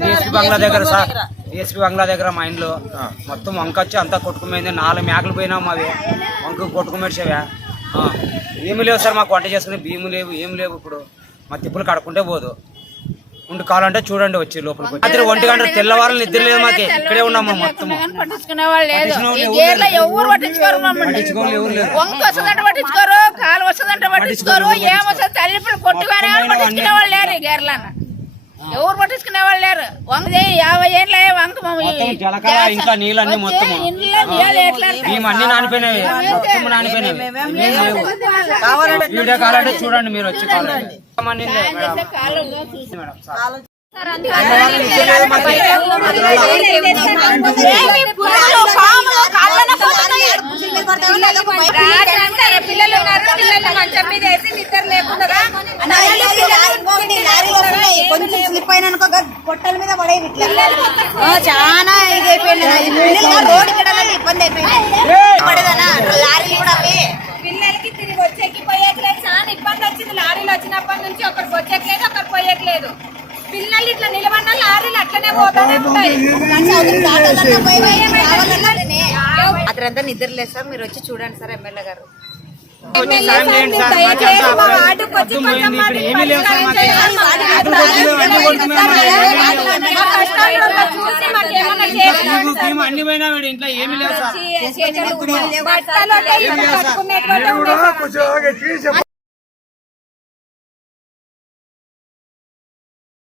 DSP బంగ్లా దగ్గర sir DSP బంగ్లా దగ్గర మా ఇంట్లో మొత్తం వంక వచ్చి అంతా కొట్టుకుపోయింది. నాలుగు మేకలు పోయినా మావి. వంక కొట్టుకుమెడిచేవా? ఏమి లేవు సార్ మాకు వంట చేసుకునే బియ్యం లేవు ఏం లేవు ఇప్పుడు. మా తిప్పులు కడుక్కుంటే పోదు. ఉండి కావాలంటే చూడండి వచ్చి వచ్చి. రాత్రి ఒంటి గంట తెల్లవారు నిద్ర లేదు మాకు. ఇక్కడే ఉన్నాము మొత్తం పట్టించుకునే వాళ్ళు లేదు ఎవరు పట్టించుకోరు పట్టించుకోవాలి ఎవరు వంక వస్తుందంటే పట్టించుకోరు కాలు వస్తుందంటే పట్టించుకోరు ఏం వస్తుంది తల్లిపిల్లలు కొట్టుగానే మొత్తం పట్టించుకునే వాళ్ళు లేరు ఈ గేర్లన్న. ఎవరు యాభై ఏళ్ళ వంక మొత్తం జలకాల ఇంట్లో నీళ్ళన్నీ వచ్చి మొత్తము. ఇంట్లో నీళ్ళు ఎట్లా మేము అన్ని నానిపోయినవి మొత్తం నానిపోయినవి. వీడియో కావాలంటే చూడండి మీరు వచ్చి. పిల్లలు ఉన్నారు పిల్లలు మంచం మీద వేసి నిద్ర అయిన పొట్టల మీద ఆ, చాలా ఇది అయిపోయింది. రోడ్డు ఇక్కడ ఇబ్బంది అయిపోయింది. పడేదనా? లారీలు కూడా అవి. పిల్లలకి తిరిగి వచ్చేకి పోయేకలేదు చాలా ఇబ్బంది వచ్చింది. లారీలు వచ్చినప్పటి నుంచి ఒకరికి వచ్చేకలేదు ఒకరికి పోయేకలేదు పిల్లలు ఇట్లా నిలబడిన లారీలు అట్లనే పోతానే ఉంటాయి. అతనంతా నిద్ర లేదు సార్ మీరు వచ్చి చూడండి సార్ ఎమ్మెల్యే గారు. వచ్చి సాయం చేయండి సార్ అన్ని పోయినా వీడు ఇంట్లో ఏమీ లేవు సార్.